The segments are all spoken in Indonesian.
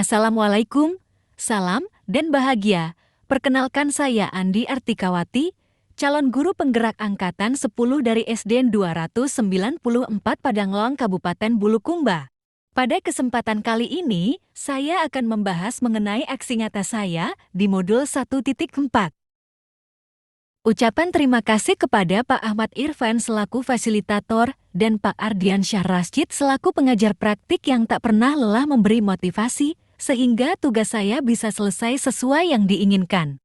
Assalamualaikum, salam dan bahagia. Perkenalkan saya Andi Artikawati, calon guru penggerak angkatan 10 dari SDN 294 Padanglong, Kabupaten Bulukumba. Pada kesempatan kali ini, saya akan membahas mengenai aksi nyata saya di modul 1.4. Ucapan terima kasih kepada Pak Ahmad Irfan selaku fasilitator dan Pak Ardian Syah Rasyid selaku pengajar praktik yang tak pernah lelah memberi motivasi, sehingga tugas saya bisa selesai sesuai yang diinginkan.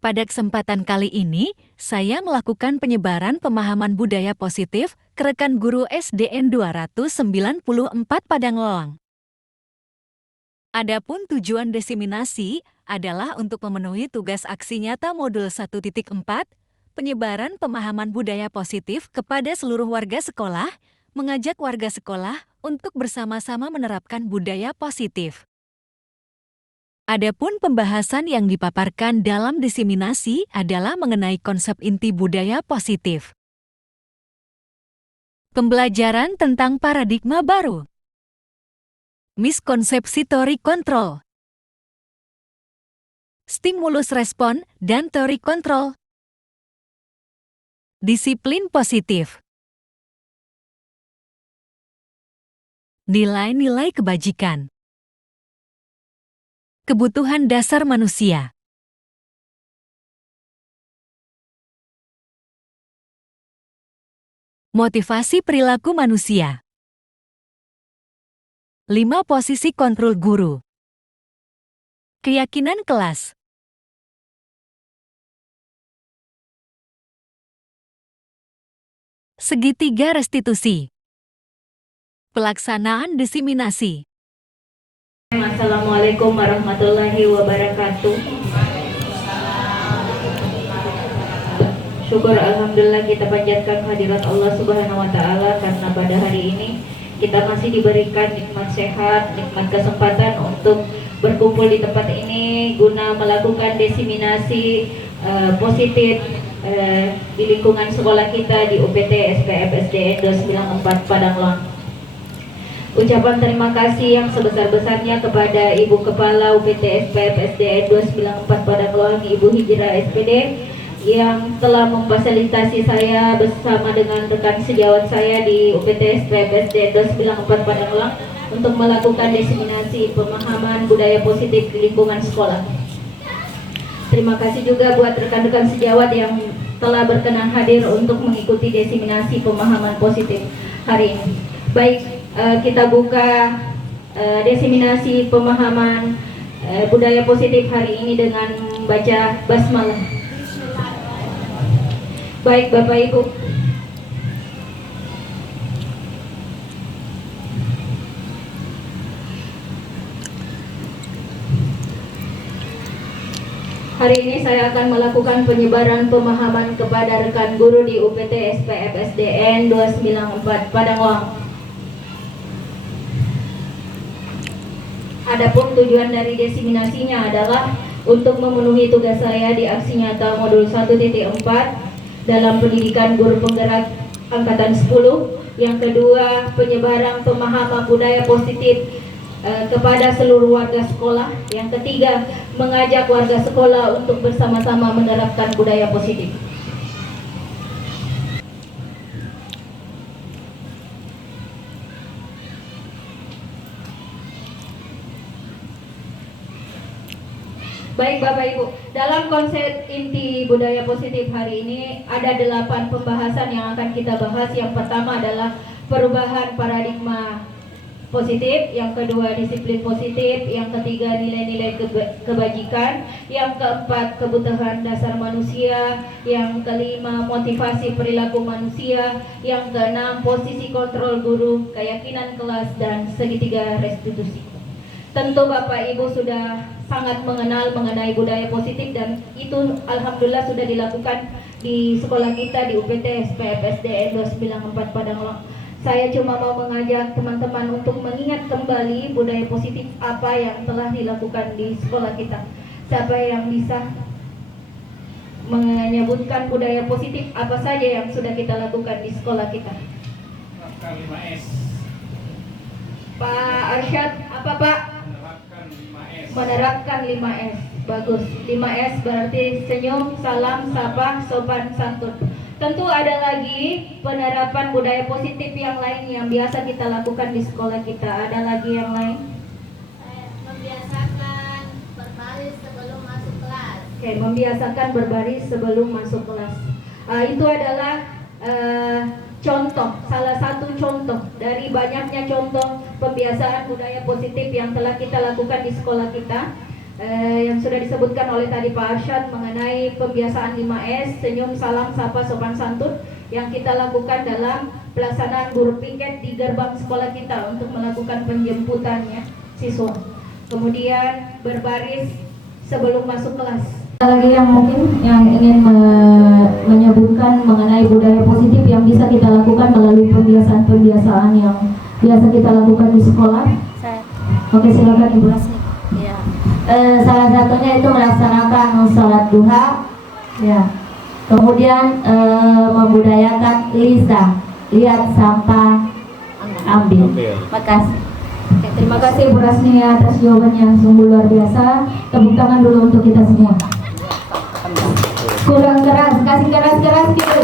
Pada kesempatan kali ini, saya melakukan penyebaran pemahaman budaya positif ke rekan guru SDN 294 Padanglong. Adapun tujuan diseminasi adalah untuk memenuhi tugas aksi nyata modul 1.4, penyebaran pemahaman budaya positif kepada seluruh warga sekolah, mengajak warga sekolah untuk bersama-sama menerapkan budaya positif. Adapun pembahasan yang dipaparkan dalam diseminasi adalah mengenai konsep inti budaya positif. Pembelajaran tentang paradigma baru. Miskonsepsi teori kontrol. Stimulus respon dan teori kontrol. Disiplin positif. Nilai-nilai kebajikan. Kebutuhan dasar manusia. Motivasi perilaku manusia. 5 posisi kontrol guru. Keyakinan kelas. Segitiga restitusi. Pelaksanaan diseminasi. Assalamualaikum warahmatullahi wabarakatuh. Syukur alhamdulillah kita panjatkan hadirat Allah Subhanahu wa taala karena pada hari ini kita masih diberikan nikmat sehat, nikmat kesempatan untuk berkumpul di tempat ini guna melakukan diseminasi positif di lingkungan sekolah kita di UPT SPF SDN 294 Padanglong. Ucapan terima kasih yang sebesar-besarnya kepada Ibu Kepala UPT SPF SDN 294 Padanglong, Ibu Hijrah SPD, yang telah memfasilitasi saya bersama dengan rekan sejawat saya di UPT SPF SDN 294 Padanglong untuk melakukan diseminasi pemahaman budaya positif di lingkungan sekolah. Terima kasih juga buat rekan-rekan sejawat yang telah berkenan hadir untuk mengikuti diseminasi pemahaman positif hari ini. Baik, kita buka diseminasi pemahaman budaya positif hari ini dengan membaca basmalah. Baik Bapak Ibu, hari ini saya akan melakukan penyebaran pemahaman kepada rekan guru di UPT SPF SDN 294 Padanglong. Adapun tujuan dari diseminasinya adalah untuk memenuhi tugas saya di aksi nyata modul 1.4 dalam pendidikan guru penggerak angkatan 10. Yang kedua, penyebaran pemahaman budaya positif kepada seluruh warga sekolah. Yang ketiga, mengajak warga sekolah untuk bersama-sama menerapkan budaya positif. Baik Bapak Ibu, dalam konsep inti budaya positif hari ini ada 8 pembahasan yang akan kita bahas. Yang pertama adalah perubahan paradigma positif, yang kedua disiplin positif, yang ketiga nilai-nilai kebajikan, yang keempat kebutuhan dasar manusia, yang kelima motivasi perilaku manusia, yang keenam posisi kontrol guru, keyakinan kelas, dan segitiga restitusi. Tentu Bapak Ibu sudah sangat mengenal mengenai budaya positif dan itu alhamdulillah sudah dilakukan di sekolah kita di UPT SPF SDN 294 Padanglong. Saya cuma mau mengajak teman-teman untuk mengingat kembali budaya positif apa yang telah dilakukan di sekolah kita. Siapa yang bisa menyebutkan budaya positif apa saja yang sudah kita lakukan di sekolah kita? Pak Arsyad, apa Pak? menerapkan 5S. Bagus. 5S berarti senyum, salam, sapa, sopan, santun. Tentu ada lagi penerapan budaya positif yang lain yang biasa kita lakukan di sekolah kita. Ada lagi yang lain? Membiasakan berbaris sebelum masuk kelas. Oke, membiasakan berbaris sebelum masuk kelas. Itu adalah contoh, salah satu contoh dari banyaknya contoh pembiasaan budaya positif yang telah kita lakukan di sekolah kita, yang sudah disebutkan oleh tadi Pak Arsyad mengenai pembiasaan 5S, senyum, salam, sapa, sopan, santun, yang kita lakukan dalam pelaksanaan guru piket di gerbang sekolah kita untuk melakukan penjemputannya siswa. Kemudian berbaris sebelum masuk kelas. Ada lagi yang mungkin yang ingin menyebutkan mengenai budaya positif yang bisa kita lakukan melalui pembiasaan-pembiasaan yang biasa kita lakukan di sekolah? Oke, silakan Ibu. Ya. Salah satunya itu melaksanakan sholat duha, ya. Kemudian membudayakan lihat sampah, ambil. Makasih. Oke, terima kasih Bu Rasni atas jawabannya yang sungguh luar biasa. Tepuk tangan dulu untuk kita semua. Kurang keras, kasih keras-keras gitu.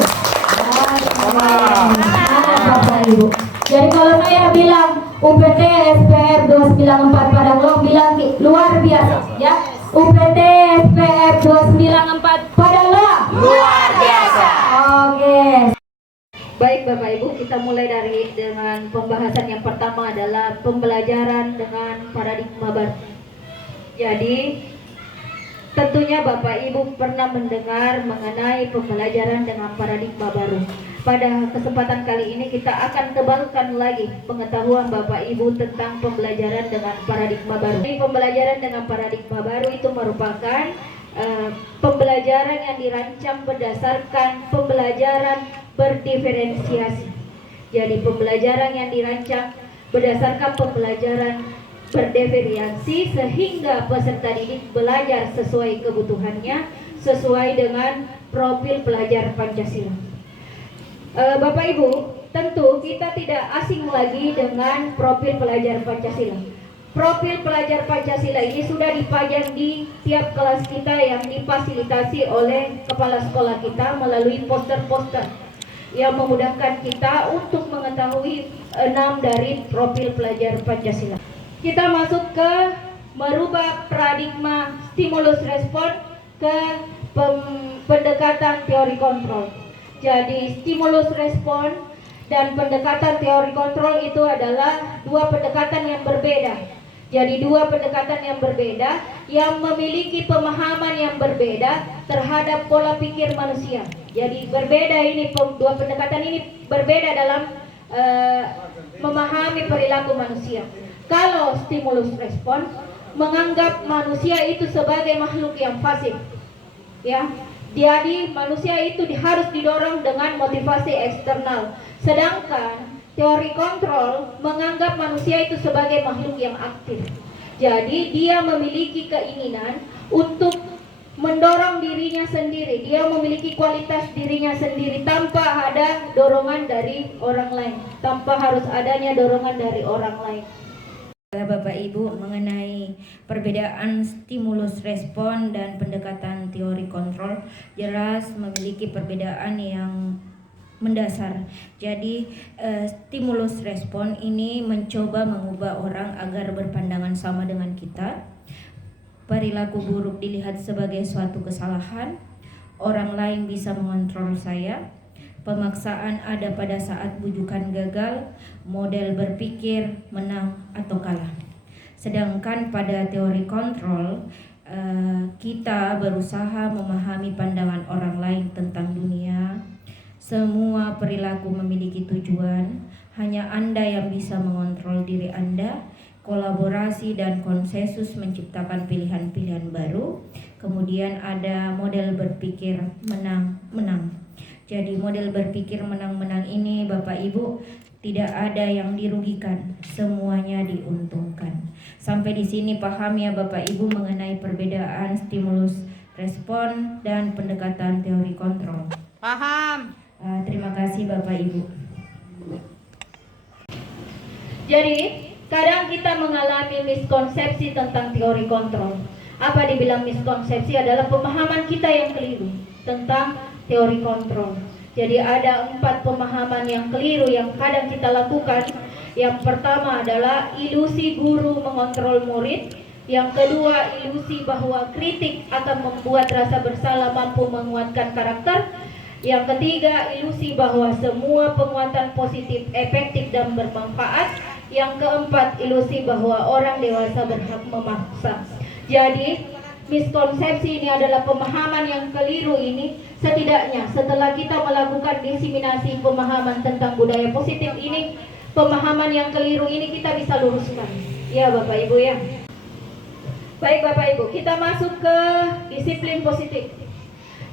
Bapak Ibu. Jadi kalau saya bilang UPT SPR 294 Padanglong, bilang luar biasa ya. UPT SPR 294 Padanglong luar biasa. Oke. Baik Bapak Ibu, kita mulai dengan pembahasan yang pertama adalah pembelajaran dengan paradigma baru. Jadi tentunya Bapak Ibu pernah mendengar mengenai pembelajaran dengan paradigma baru. Pada kesempatan kali ini kita akan tebalkan lagi pengetahuan Bapak Ibu tentang pembelajaran dengan paradigma baru. Jadi pembelajaran dengan paradigma baru itu merupakan pembelajaran yang dirancang berdasarkan pembelajaran berdiferensiasi. Jadi pembelajaran yang dirancang berdasarkan pembelajaran berdiferensiasi sehingga peserta didik belajar sesuai kebutuhannya, sesuai dengan profil pelajar Pancasila. Bapak Ibu, tentu kita tidak asing lagi dengan profil pelajar Pancasila. Profil pelajar Pancasila ini sudah dipajang di tiap kelas kita yang difasilitasi oleh kepala sekolah kita melalui poster-poster yang memudahkan kita untuk mengetahui 6 dari profil pelajar Pancasila. Kita masuk ke merubah paradigma stimulus respon ke pendekatan teori kontrol. Jadi stimulus respon dan pendekatan teori kontrol itu adalah dua pendekatan yang berbeda. Jadi dua pendekatan yang berbeda yang memiliki pemahaman yang berbeda terhadap pola pikir manusia. Jadi berbeda ini, dua pendekatan ini berbeda dalam memahami perilaku manusia. Kalau stimulus respon menganggap manusia itu sebagai makhluk yang pasif, ya. Jadi manusia itu harus didorong dengan motivasi eksternal. Sedangkan teori kontrol menganggap manusia itu sebagai makhluk yang aktif. Jadi dia memiliki keinginan untuk mendorong dirinya sendiri. Dia memiliki kualitas dirinya sendiri tanpa ada dorongan dari orang lain, tanpa harus adanya dorongan dari orang lain. Bapak Ibu, mengenai perbedaan stimulus respon dan pendekatan teori kontrol jelas memiliki perbedaan yang mendasar. Jadi stimulus respon ini mencoba mengubah orang agar berpandangan sama dengan kita. Perilaku buruk dilihat sebagai suatu kesalahan. Orang lain bisa mengontrol saya. Pemaksaan ada pada saat bujukan gagal, model berpikir menang atau kalah. Sedangkan pada teori kontrol, kita berusaha memahami pandangan orang lain tentang dunia. Semua perilaku memiliki tujuan, hanya Anda yang bisa mengontrol diri Anda. Kolaborasi dan konsensus menciptakan pilihan-pilihan baru. Kemudian ada model berpikir menang-menang. Jadi model berpikir menang-menang ini Bapak Ibu tidak ada yang dirugikan, semuanya diuntungkan. Sampai di sini paham ya Bapak Ibu mengenai perbedaan stimulus respon dan pendekatan teori kontrol. Paham. Terima kasih Bapak Ibu. Jadi Kadang kita mengalami miskonsepsi tentang teori kontrol. Apa dibilang miskonsepsi adalah pemahaman kita yang keliru tentang teori kontrol. Jadi ada 4 pemahaman yang keliru yang kadang kita lakukan. Yang pertama adalah ilusi guru mengontrol murid. Yang kedua, ilusi bahwa kritik akan membuat rasa bersalah mampu menguatkan karakter. Yang ketiga, ilusi bahwa semua penguatan positif efektif dan bermanfaat. Yang keempat, ilusi bahwa orang dewasa berhak memaksa. Jadi, miskonsepsi ini adalah pemahaman yang keliru ini. Setidaknya setelah kita melakukan diseminasi pemahaman tentang budaya positif ini, pemahaman yang keliru ini kita bisa luruskan. Ya Bapak Ibu ya. Baik Bapak Ibu, kita masuk ke disiplin positif.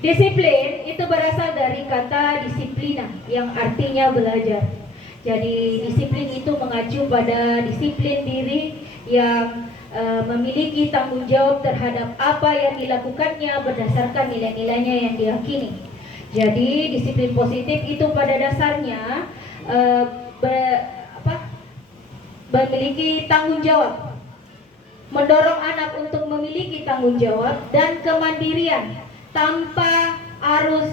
Disiplin itu berasal dari kata disiplina yang artinya belajar. Jadi disiplin itu mengacu pada disiplin diri yang memiliki tanggung jawab terhadap apa yang dilakukannya berdasarkan nilai-nilainya yang diyakini. Jadi disiplin positif itu pada dasarnya memiliki tanggung jawab, mendorong anak untuk memiliki tanggung jawab dan kemandirian tanpa harus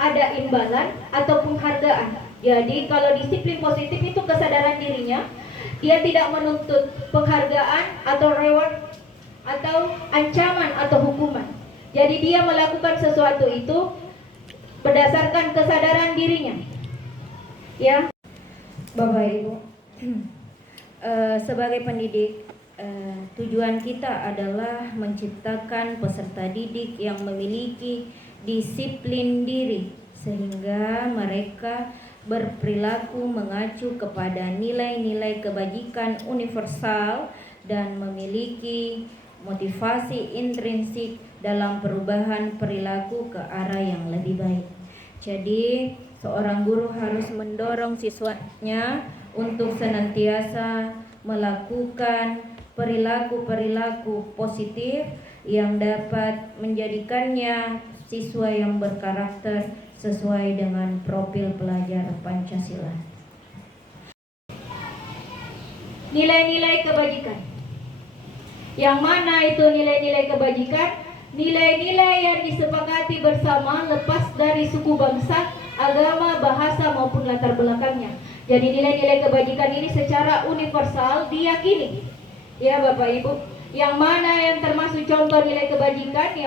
ada imbalan atau penghargaan. Jadi kalau disiplin positif itu kesadaran dirinya, dia tidak menuntut penghargaan atau reward atau ancaman atau hukuman. Jadi dia melakukan sesuatu itu berdasarkan kesadaran dirinya. Ya, Bapak Ibu, sebagai pendidik, tujuan kita adalah menciptakan peserta didik yang memiliki disiplin diri sehingga mereka berperilaku mengacu kepada nilai-nilai kebajikan universal dan memiliki motivasi intrinsik dalam perubahan perilaku ke arah yang lebih baik. Jadi, seorang guru harus mendorong siswanya untuk senantiasa melakukan perilaku-perilaku positif yang dapat menjadikannya siswa yang berkarakter sesuai dengan profil pelajar Pancasila. Nilai-nilai kebajikan. Yang mana itu nilai-nilai kebajikan? Nilai-nilai yang disepakati bersama lepas dari suku bangsa, agama, bahasa maupun latar belakangnya. Jadi nilai-nilai kebajikan ini secara universal diyakini. Ya Bapak Ibu, yang mana yang termasuk contoh nilai kebajikan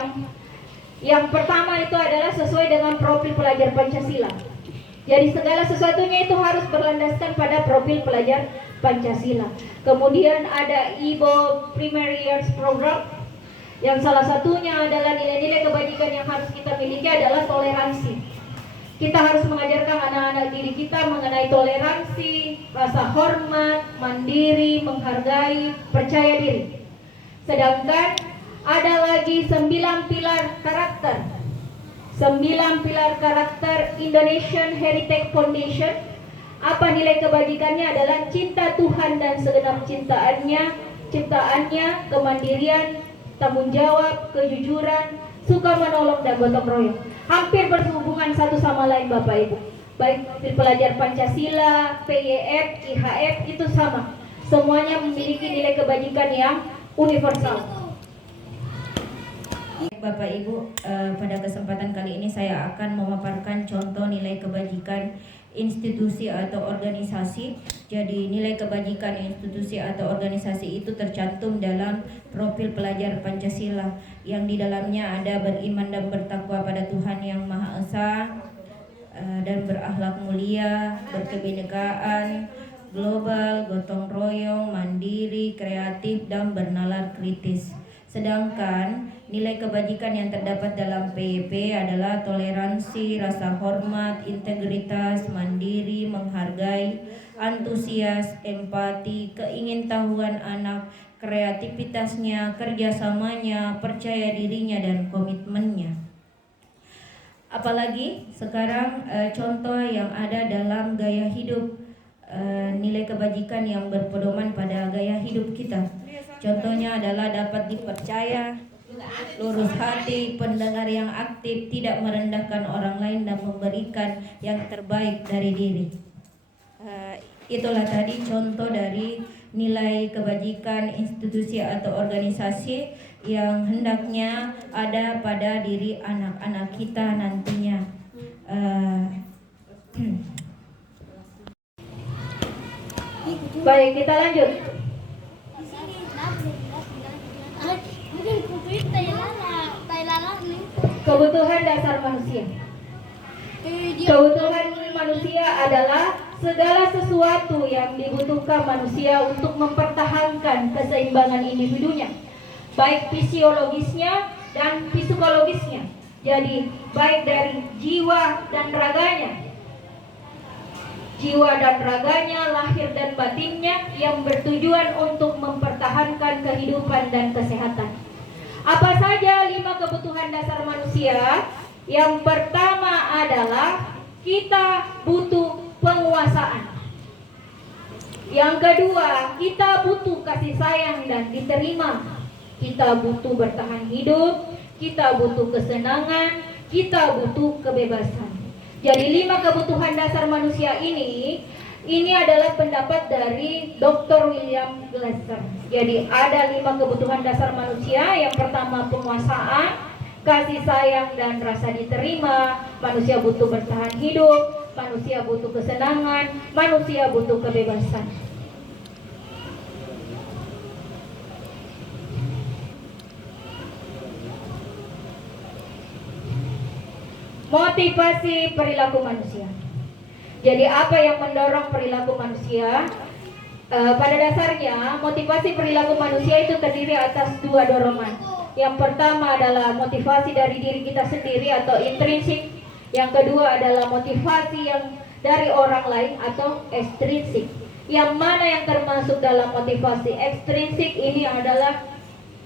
yang pertama itu adalah sesuai dengan profil pelajar Pancasila. Jadi segala sesuatunya itu harus berlandaskan pada profil pelajar Pancasila. Kemudian ada IBO Primary Years Program, yang salah satunya adalah nilai-nilai kebajikan yang harus kita miliki adalah toleransi. Kita harus mengajarkan anak-anak diri kita mengenai toleransi, rasa hormat, mandiri, menghargai, percaya diri. Sedangkan ada lagi 9 pilar karakter. 9 pilar karakter Indonesian Heritage Foundation. Apa nilai kebajikannya adalah cinta Tuhan dan segenap ciptaannya, kemandirian, tanggung jawab, kejujuran, suka menolong dan gotong royong. Hampir berhubungan satu sama lain Bapak Ibu. Baik pelajar Pancasila, PYF, IHF itu sama. Semuanya memiliki nilai kebajikan yang universal. Bapak Ibu, pada kesempatan kali ini saya akan memaparkan contoh nilai kebajikan institusi atau organisasi. Jadi nilai kebajikan institusi atau organisasi itu tercantum dalam profil pelajar Pancasila yang di dalamnya ada beriman dan bertakwa pada Tuhan Yang Maha Esa, dan berakhlak mulia, berkebinekaan, global, gotong royong, mandiri, kreatif, dan bernalar kritis. Sedangkan nilai kebajikan yang terdapat dalam PYP adalah toleransi, rasa hormat, integritas, mandiri, menghargai, antusias, empati, keingintahuan anak, kreativitasnya, kerjasamanya, percaya dirinya, dan komitmennya. Apalagi sekarang contoh yang ada dalam gaya hidup, nilai kebajikan yang berpedoman pada gaya hidup kita. Contohnya adalah dapat dipercaya, lurus hati, pendengar yang aktif, tidak merendahkan orang lain, dan memberikan yang terbaik dari diri. Itulah tadi contoh dari nilai kebajikan institusi atau organisasi yang hendaknya ada pada diri anak-anak kita nantinya. Baik, kita lanjut. Kebutuhan dasar manusia. Kebutuhan manusia adalah segala sesuatu yang dibutuhkan manusia untuk mempertahankan keseimbangan individunya, baik fisiologisnya dan psikologisnya. Jadi baik dari jiwa dan raganya, lahir dan batinnya, yang bertujuan untuk mempertahankan kehidupan dan kesehatan. Apa saja 5 kebutuhan dasar manusia? Yang pertama adalah kita butuh penguasaan. Yang kedua, kita butuh kasih sayang dan diterima. Kita butuh bertahan hidup, kita butuh kesenangan, kita butuh kebebasan. Jadi 5 kebutuhan dasar manusia ini adalah pendapat dari Dr. William Glasser. Jadi ada 5 kebutuhan dasar manusia. Yang pertama penguasaan, kasih sayang dan rasa diterima. Manusia butuh bertahan hidup, manusia butuh kesenangan, manusia butuh kebebasan. Motivasi perilaku manusia. Jadi apa yang mendorong perilaku manusia? Pada dasarnya motivasi perilaku manusia itu terdiri atas 2 dorongan. Yang pertama adalah motivasi dari diri kita sendiri atau intrinsik. Yang kedua adalah motivasi yang dari orang lain atau ekstrinsik. Yang mana yang termasuk dalam motivasi ekstrinsik ini adalah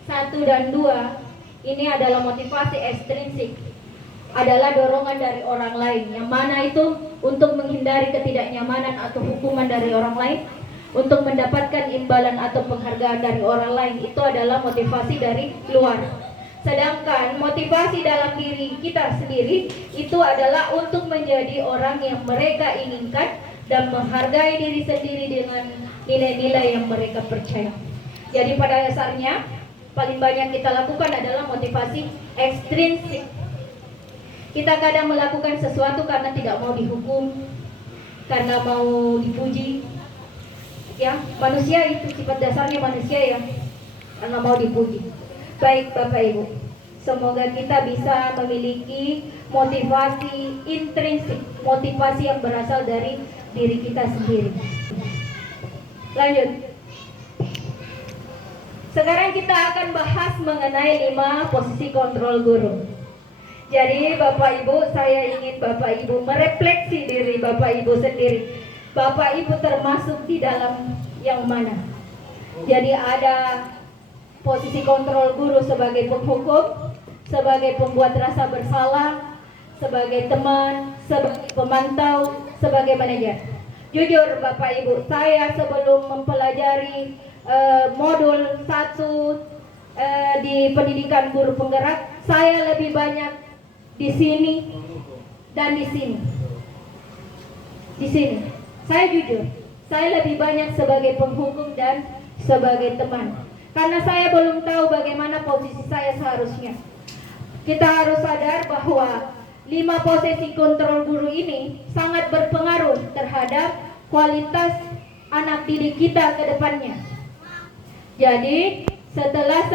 1 dan 2. Ini adalah motivasi ekstrinsik, adalah dorongan dari orang lain. Yang mana itu untuk menghindari ketidaknyamanan atau hukuman dari orang lain, untuk mendapatkan imbalan atau penghargaan dari orang lain. Itu adalah motivasi dari luar. Sedangkan motivasi dalam diri kita sendiri itu adalah untuk menjadi orang yang mereka inginkan dan menghargai diri sendiri dengan nilai-nilai yang mereka percaya. Jadi pada dasarnya paling banyak kita lakukan adalah motivasi ekstrinsik. Kita kadang melakukan sesuatu karena tidak mau dihukum, karena mau dipuji. Ya, manusia itu sifat dasarnya manusia ya, karena mau dipuji. Baik Bapak Ibu, semoga kita bisa memiliki motivasi intrinsik, motivasi yang berasal dari diri kita sendiri. Lanjut. Sekarang kita akan bahas mengenai 5 posisi kontrol guru. Jadi Bapak Ibu, saya ingin Bapak Ibu merefleksi diri Bapak Ibu sendiri. Bapak Ibu termasuk di dalam yang mana? Jadi ada posisi kontrol guru sebagai penghukum, sebagai pembuat rasa bersalah, sebagai teman, sebagai pemantau, sebagai manajer. Jujur Bapak Ibu, saya sebelum mempelajari modul 1 di pendidikan guru penggerak, saya lebih banyak di sini dan di sini. Di sini, saya jujur, saya lebih banyak sebagai penghukum dan sebagai teman. Karena saya belum tahu bagaimana posisi saya seharusnya. Kita harus sadar bahwa 5 posisi kontrol guru ini sangat berpengaruh terhadap kualitas anak didik kita ke depannya. Jadi, setelah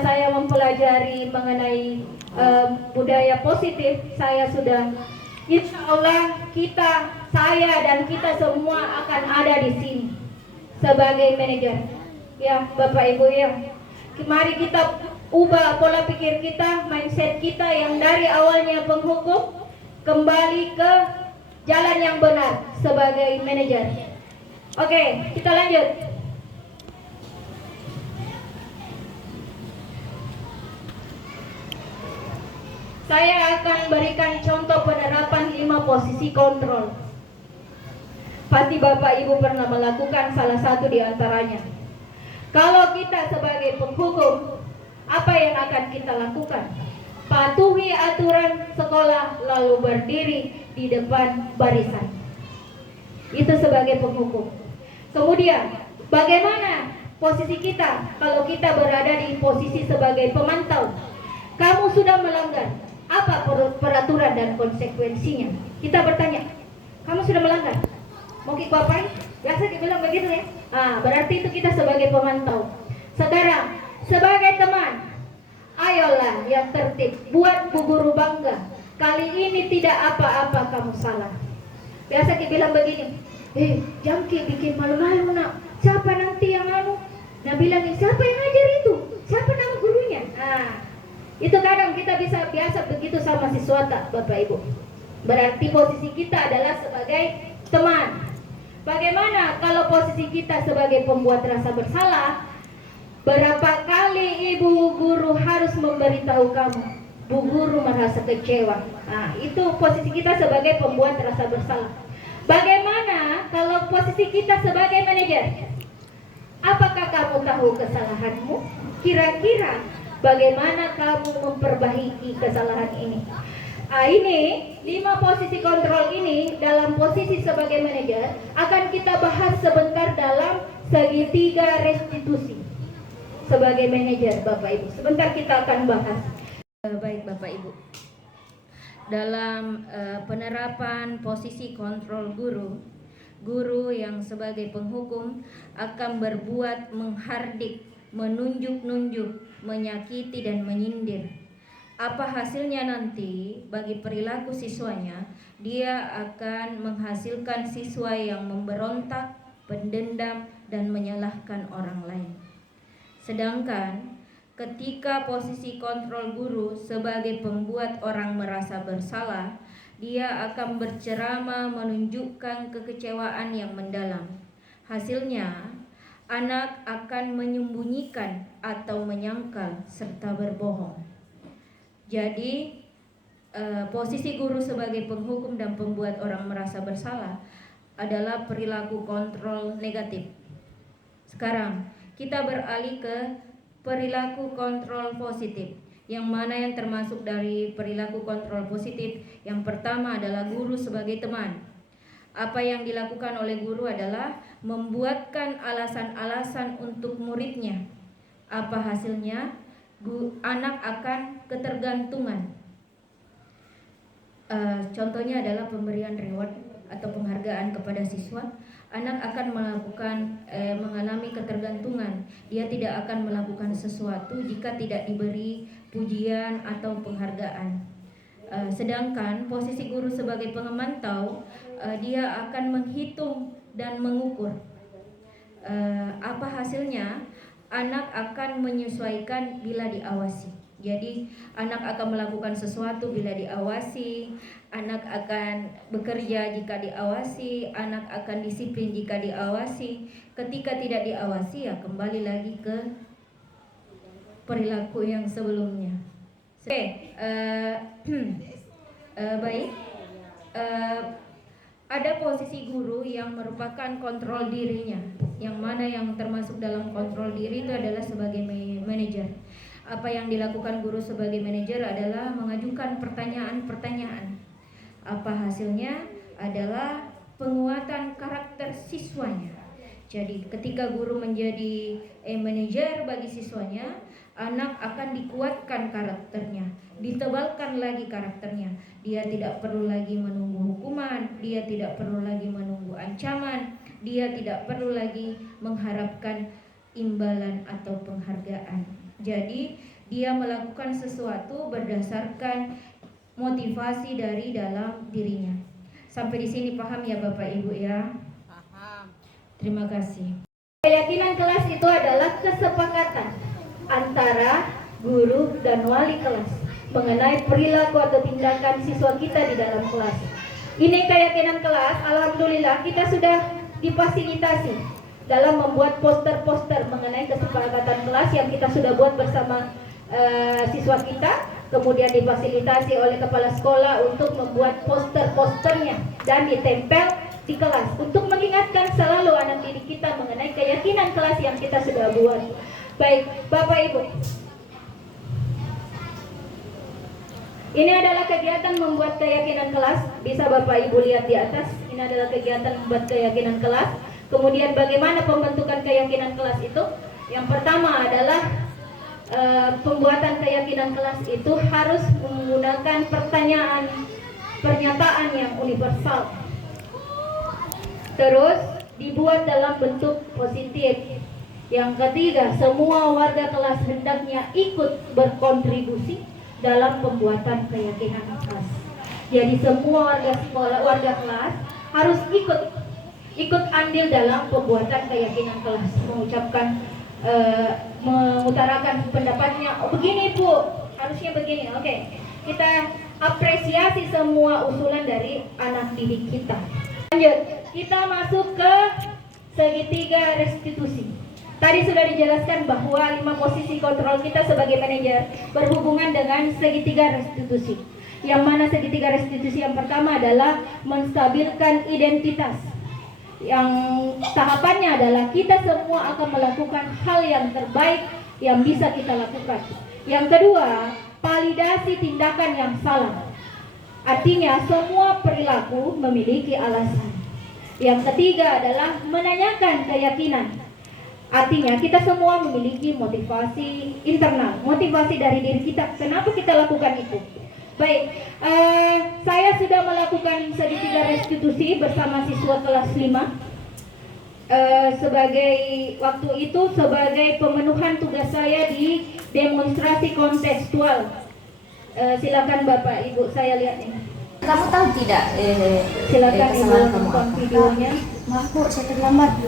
saya mempelajari mengenai budaya positif, saya sudah, insya Allah saya dan kita semua akan ada di sini sebagai manajer. Ya Bapak Ibu ya, mari kita ubah pola pikir kita, mindset kita yang dari awalnya penghukum kembali ke jalan yang benar sebagai manajer. Oke, kita lanjut. Saya akan berikan contoh penerapan 5 posisi kontrol. Pasti Bapak Ibu pernah melakukan salah satu di antaranya. Kalau kita sebagai penghukum, apa yang akan kita lakukan? patuhi aturan sekolah, lalu berdiri di depan barisan. Itu sebagai penghukum. Kemudian, bagaimana posisi kita kalau kita berada di posisi sebagai pemantau? Kamu sudah melanggar, apa peraturan dan konsekuensinya? Kita bertanya, kamu sudah melanggar, mau kita apain? Biasa dibilang begitu ya. Berarti itu kita sebagai pemantau. Sekarang, sebagai teman, ayolah yang tertib, buat Bu Guru bangga. Kali ini tidak apa-apa kamu salah. Biasa dibilang begini, Jangki bikin malu-malu nak. Siapa nanti yang anu? Nah bilangin, siapa yang ngajar itu? Siapa nama gurunya? Itu kadang kita biasa begitu sama siswa tak, Bapak Ibu. Berarti posisi kita adalah sebagai teman. Bagaimana kalau posisi kita sebagai pembuat rasa bersalah? Berapa kali ibu guru harus memberitahu kamu, Bu Guru merasa kecewa. Itu posisi kita sebagai pembuat rasa bersalah. Bagaimana kalau posisi kita sebagai manajer? Apakah kamu tahu kesalahanmu? Kira-kira bagaimana kamu memperbaiki kesalahan ini? Ini 5 posisi kontrol ini dalam posisi sebagai manajer akan kita bahas sebentar dalam segitiga restitusi. Sebagai manajer, Bapak Ibu, sebentar kita akan bahas. Baik Bapak Ibu, dalam penerapan posisi kontrol guru yang sebagai penghukum akan berbuat menghardik, menunjuk-nunjuk, menyakiti dan menyindir. Apa hasilnya nanti bagi perilaku siswanya? Dia akan menghasilkan siswa yang memberontak, pendendam, dan menyalahkan orang lain. Sedangkan ketika posisi kontrol guru sebagai pembuat orang merasa bersalah, dia akan berceramah menunjukkan kekecewaan yang mendalam. Hasilnya, anak akan menyembunyikan atau menyangkal serta berbohong. Jadi, posisi guru sebagai penghukum dan pembuat orang merasa bersalah adalah perilaku kontrol negatif. Sekarang, kita beralih ke perilaku kontrol positif. Yang mana yang termasuk dari perilaku kontrol positif? Yang pertama adalah guru sebagai teman. Apa yang dilakukan oleh guru adalah membuatkan alasan-alasan untuk muridnya. Apa hasilnya? Anak akan ketergantungan. Contohnya adalah pemberian reward atau penghargaan kepada siswa. Anak akan mengalami ketergantungan. Dia tidak akan melakukan sesuatu jika tidak diberi pujian atau penghargaan. Sedangkan posisi guru sebagai pengemantau, dia akan menghitung dan mengukur. Apa hasilnya? Anak akan menyesuaikan bila diawasi. Jadi anak akan melakukan sesuatu bila diawasi, anak akan bekerja jika diawasi, anak akan disiplin jika diawasi. Ketika tidak diawasi, ya kembali lagi ke perilaku yang sebelumnya. Baik. Ada posisi guru yang merupakan kontrol dirinya, yang mana yang termasuk dalam kontrol diri itu adalah sebagai manajer. Apa yang dilakukan guru sebagai manajer adalah mengajukan pertanyaan-pertanyaan. Apa hasilnya? Adalah penguatan karakter siswanya. Jadi ketika guru menjadi manajer bagi siswanya, anak akan dikuatkan karakternya, ditebalkan lagi karakternya. Dia tidak perlu lagi menunggu hukuman, dia tidak perlu lagi menunggu ancaman, dia tidak perlu lagi mengharapkan imbalan atau penghargaan. Jadi dia melakukan sesuatu berdasarkan motivasi dari dalam dirinya. Sampai di sini paham ya Bapak Ibu ya? Paham. Terima kasih. Keyakinan kelas itu adalah kesepakatan antara guru dan wali kelas mengenai perilaku atau tindakan siswa kita di dalam kelas. Ini keyakinan kelas, alhamdulillah kita sudah difasilitasi dalam membuat poster-poster mengenai kesepakatan kelas yang kita sudah buat bersama siswa kita, kemudian difasilitasi oleh kepala sekolah untuk membuat poster-posternya dan ditempel di kelas untuk mengingatkan selalu anak didik kita mengenai keyakinan kelas yang kita sudah buat. Baik, Bapak Ibu. Ini adalah kegiatan membuat keyakinan kelas. Bisa Bapak Ibu lihat di atas. Ini adalah kegiatan membuat keyakinan kelas. Kemudian bagaimana pembentukan keyakinan kelas itu? Yang pertama adalah pembuatan keyakinan kelas itu harus menggunakan pernyataan yang universal. Terus dibuat dalam bentuk positif. Yang ketiga, semua warga kelas hendaknya ikut berkontribusi dalam pembuatan keyakinan kelas. Jadi semua warga kelas harus ikut andil dalam pembuatan keyakinan kelas, mengucapkan mengutarakan pendapatnya. Oh begini Bu, harusnya begini. Oke, kita apresiasi semua usulan dari anak didik kita. Lanjut, kita masuk ke segitiga restitusi. Tadi sudah dijelaskan bahwa 5 posisi kontrol kita sebagai manajer berhubungan dengan segitiga restitusi. Yang mana segitiga restitusi yang pertama adalah menstabilkan identitas. Yang tahapannya adalah kita semua akan melakukan hal yang terbaik yang bisa kita lakukan. Yang kedua, validasi tindakan yang salah. Artinya semua perilaku memiliki alasan. Yang ketiga adalah menanyakan keyakinan. Artinya kita semua memiliki motivasi internal, motivasi dari diri kita. Kenapa kita lakukan itu? Baik, saya sudah melakukan segitiga restitusi bersama siswa kelas 5 sebagai waktu itu sebagai pemenuhan tugas saya di demonstrasi kontekstual. Silakan Bapak Ibu, saya lihat ini. Kamu tahu tidak Silakan Ibu kesalahan kamu nonton apa? videonya. Maaf Bu, saya terlambat.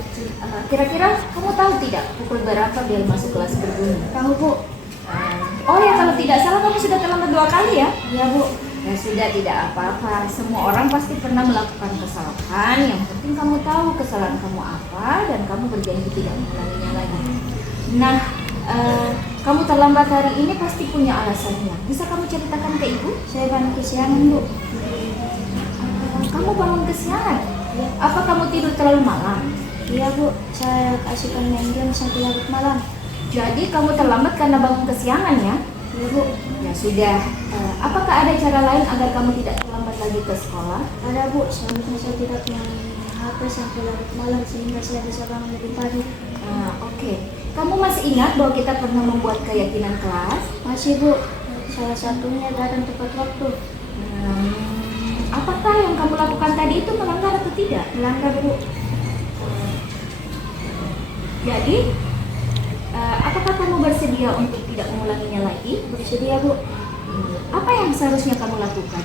Kira-kira kamu tahu tidak pukul berapa bel masuk kelas berbunyi? Tahu Bu? Oh ya, kalau tidak salah kamu sudah terlambat 2 kali ya? Iya Bu. Ya sudah, tidak apa-apa. Semua orang pasti pernah melakukan kesalahan. Yang penting kamu tahu kesalahan kamu apa dan kamu berjanji tidak mengulanginya lagi. Nah, kamu terlambat hari ini pasti punya alasannya. Bisa kamu ceritakan ke ibu? Saya bangun kesiangan Bu. Kamu bangun kesiangan? Apa kamu tidur terlalu malam? Iya Bu, saya kasihkan main game sampai larut malam. Jadi kamu terlambat karena bangun kesiangan ya? Iya Bu. Ya sudah. Apakah ada cara lain agar kamu tidak terlambat lagi ke sekolah? Ada Bu, seharusnya saya tidak main HP sampai larut malam sehingga saya bisa bangun lebih pagi. Oke. Kamu masih ingat bahwa kita pernah membuat keyakinan kelas? Masih Bu, salah satunya datang tepat waktu. Apakah yang kamu lakukan tadi itu melanggar atau tidak? Melanggar Bu. Jadi, apakah kamu bersedia untuk tidak mengulanginya lagi? Bersedia Bu. Apa yang seharusnya kamu lakukan?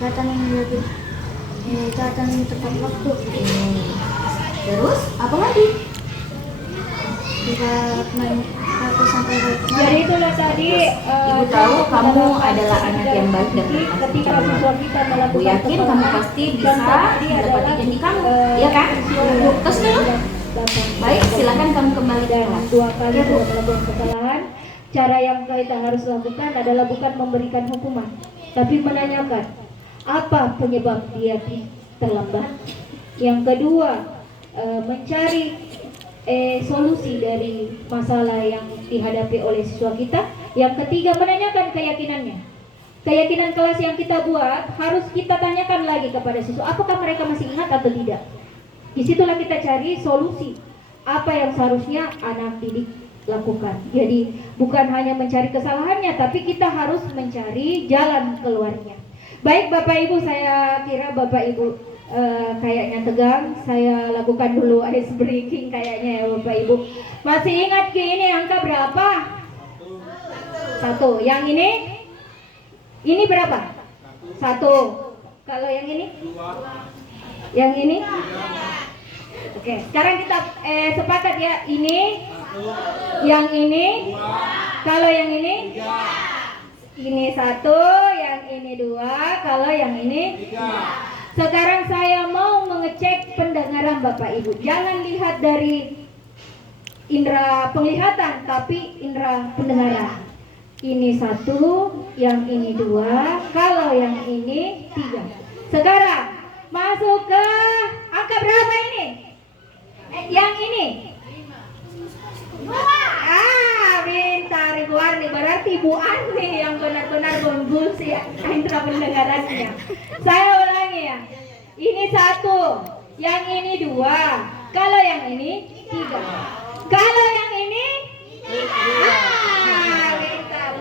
Datang tepat waktu. Terus, apa lagi? Tidak main HP sampai larut malam. Jadi itulah tadi Ibu tahu kamu adalah anak yang baik dan ketika siswa kita Aku melakukan yakin kamu pasti bisa mendapati janji kamu, ya kan? Terus dulu. Baik, silakan kamu kembali ke dan kelas. 2 kali sudah melakukan kesalahan. Cara yang kita harus lakukan adalah bukan memberikan hukuman, tapi menanyakan apa penyebab dia terlambat. Yang kedua, mencari solusi dari masalah yang dihadapi oleh siswa kita. Yang ketiga, menanyakan keyakinannya. Keyakinan kelas yang kita buat harus kita tanyakan lagi kepada siswa, apakah mereka masih ingat atau tidak. Disitulah kita cari solusi apa yang seharusnya anak didik lakukan. Jadi bukan hanya mencari kesalahannya, tapi kita harus mencari jalan keluarnya. Baik Bapak Ibu, saya kira Bapak Ibu kayaknya tegang. Saya lakukan dulu ice breaking kayaknya ya Bapak Ibu. Masih ingat ini angka berapa? 1. Yang ini berapa? 1. Kalau yang ini? Yang ini? Oke, sekarang kita sepakat ya. Ini, yang ini. Kalau yang ini? Ini 1, yang ini 2. Kalau yang ini? Sekarang saya mau mengecek pendengaran Bapak Ibu. Jangan lihat dari indera penglihatan, tapi indera pendengaran. Ini 1, yang ini 2. Kalau yang ini 3. Sekarang masuk ke angka berapa ini? Yang ini? pintar Ibu Arni. Berarti Ibu Arni yang benar-benar membusi indera pendengarannya. Saya ulangi ya. Ini 1, yang ini 2, kalau yang ini 3. Kalau yang ini pintar.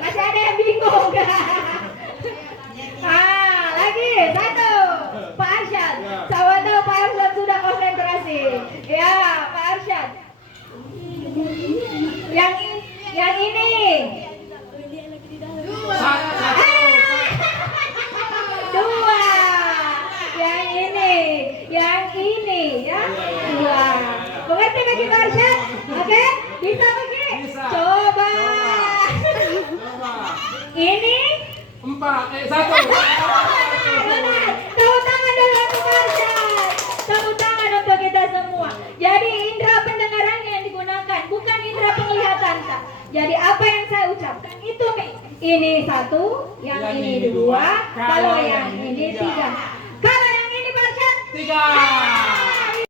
Masih ada yang bingung gak? Lagi 1. Pak Arsyad. Saya tahu Pak Arsyad sudah konsentrasi. Ya, Pak Arsyad. Yang ini 2. Yang ini ya 2. Mengerti lagi Pak Arsyad? Oke, bisa lagi? Coba. Ini 1. Tepuk tangan dulu untuk Pak Arsyad. Tepuk tangan untuk kita semua. Jadi indera pendengarannya yang digunakan, bukan indera penglihatan. Jadi apa yang saya ucapkan itu nih. Ini 1, yang ini 2, kalau yang ini 3. Kalau yang ini Pak Arsyad 3.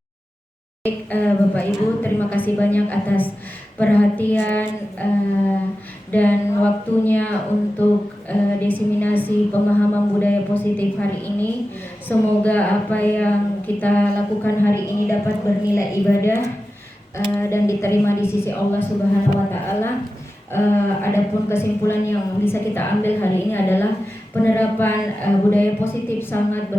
Bapak Ibu, terima kasih banyak atas perhatian dan waktunya untuk diseminasi pemahaman budaya positif hari ini. Semoga apa yang kita lakukan hari ini dapat bernilai ibadah dan diterima di sisi Allah Subhanahu wa taala. Adapun kesimpulan yang bisa kita ambil hari ini adalah penerapan budaya positif sangat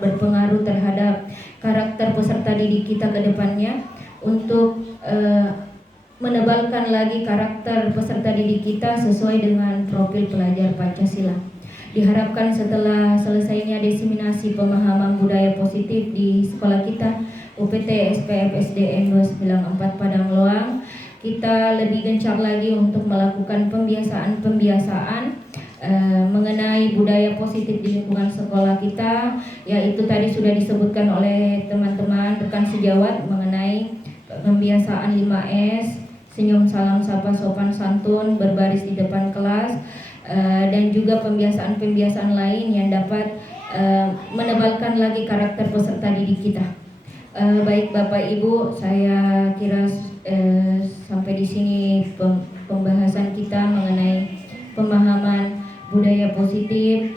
berpengaruh terhadap karakter peserta didik kita ke depannya untuk menebalkan lagi karakter peserta didik kita sesuai dengan profil pelajar Pancasila. Diharapkan setelah selesainya diseminasi pemahaman budaya positif di sekolah kita UPT SPF SDN 294 Padang Loang, kita lebih gencar lagi untuk melakukan pembiasaan mengenai budaya positif di lingkungan sekolah kita, yaitu tadi sudah disebutkan oleh teman-teman rekan sejawat mengenai pembiasaan 5S, senyum, salam, sapa, sopan, santun, berbaris di depan kelas, dan juga pembiasaan-pembiasaan lain yang dapat menebalkan lagi karakter peserta didik kita. Baik Bapak Ibu, saya kira sampai di sini pembahasan kita mengenai pemahaman budaya positif.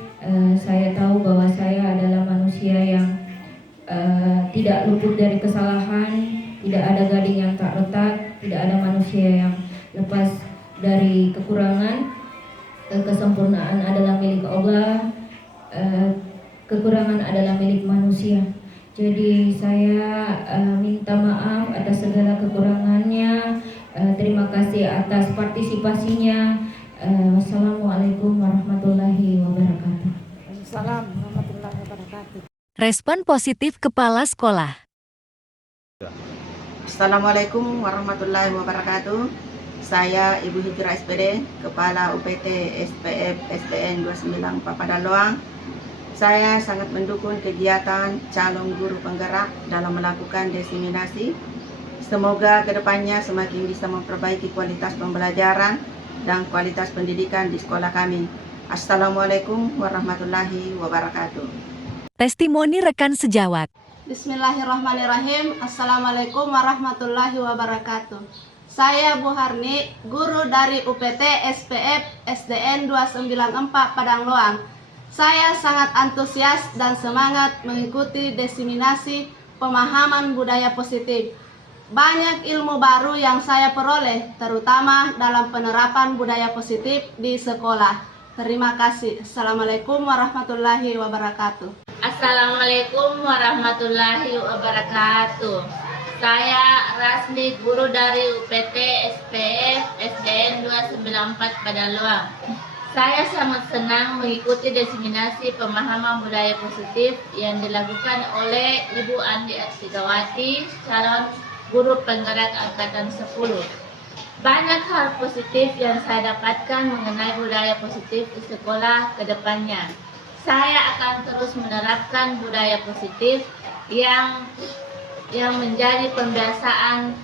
Saya tahu bahwa saya adalah manusia yang tidak luput dari kesalahan, tidak ada gading yang tak retak, tidak ada manusia yang lepas dari kekurangan. Kesempurnaan adalah milik Allah, kekurangan adalah milik manusia. Jadi saya minta maaf atas segala kekurangannya. Terima kasih atas partisipasinya. Wassalamualaikum warahmatullahi wabarakatuh. Assalamualaikum warahmatullahi wabarakatuh. Respon positif Kepala Sekolah. Assalamualaikum warahmatullahi wabarakatuh. Saya Ibu Hijrah SPD, Kepala UPT SPF SDN 294 Padang Loang. Saya sangat mendukung kegiatan calon guru penggerak dalam melakukan diseminasi. Semoga kedepannya semakin bisa memperbaiki kualitas pembelajaran dan kualitas pendidikan di sekolah kami. Assalamualaikum warahmatullahi wabarakatuh. Testimoni rekan sejawat. Bismillahirrahmanirrahim. Assalamualaikum warahmatullahi wabarakatuh. Saya Bu Harni, guru dari UPT SPF SDN 294 Padang Loang. Saya sangat antusias dan semangat mengikuti diseminasi pemahaman budaya positif. Banyak ilmu baru yang saya peroleh, terutama dalam penerapan budaya positif di sekolah. Terima kasih. Assalamualaikum warahmatullahi wabarakatuh. Assalamualaikum warahmatullahi wabarakatuh. Saya Rasmi, guru dari UPT SPF SDN 294 Padang Loang. Saya sangat senang mengikuti diseminasi pemahaman budaya positif yang dilakukan oleh Ibu Andi Artikawati, calon guru penggerak angkatan 10. Banyak hal positif yang saya dapatkan mengenai budaya positif di sekolah ke depannya. Saya akan terus menerapkan budaya positif yang menjadi pembiasaan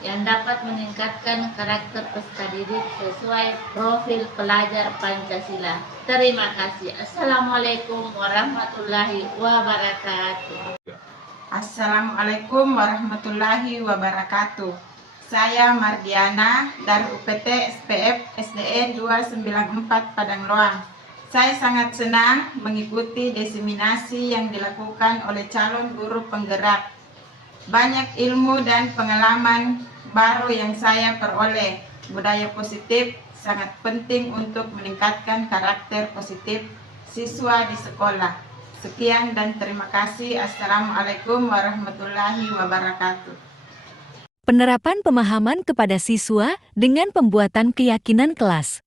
yang dapat meningkatkan karakter peserta didik sesuai profil pelajar Pancasila. Terima kasih. Assalamualaikum warahmatullahi wabarakatuh. Assalamualaikum warahmatullahi wabarakatuh. Saya Mardiana dari UPT SPF SDN 294 Padang Loang. Saya sangat senang mengikuti diseminasi yang dilakukan oleh calon guru penggerak. Banyak ilmu dan pengalaman baru yang saya peroleh. Budaya positif sangat penting untuk meningkatkan karakter positif siswa di sekolah. Sekian dan terima kasih. Assalamualaikum warahmatullahi wabarakatuh. Penerapan pemahaman kepada siswa dengan pembuatan keyakinan kelas.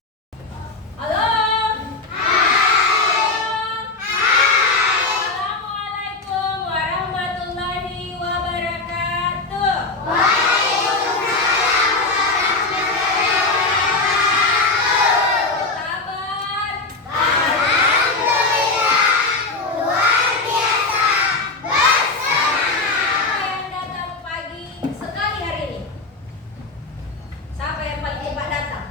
Assalamualaikum warahmatullahi wabarakatuh. Kabar? Siapa yang datang pagi sekali hari ini? Siapa yang paling cepat datang?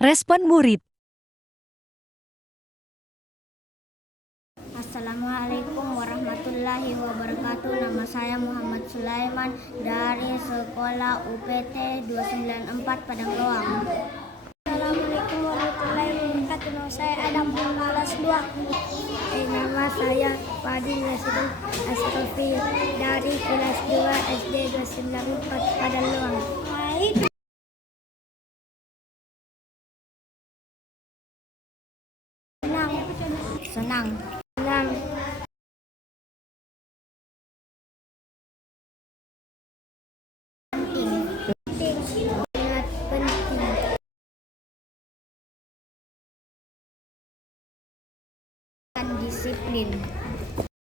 Respon murid. Assalamualaikum warahmatullahi wabarakatuh. Nama saya Muhammad Sulaiman dari Sekolah UPT 294 Padang Loang. Assalamualaikum warahmatullahi wabarakatuh. Nama saya Adam kelas 2. Nama saya Fadil Nasrul Asrofi dari kelas 2 SD 294 Padang Loang. Senang. Sangat penting. Disiplin.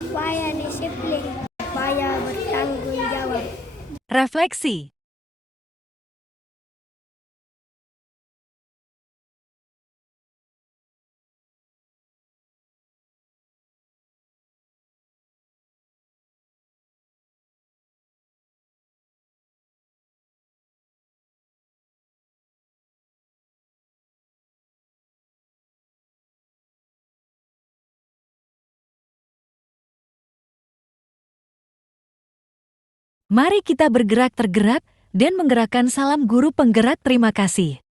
Supaya disiplin. Supaya bertanggung jawab. Refleksi. Mari kita bergerak tergerak dan menggerakkan salam guru penggerak. Terima kasih.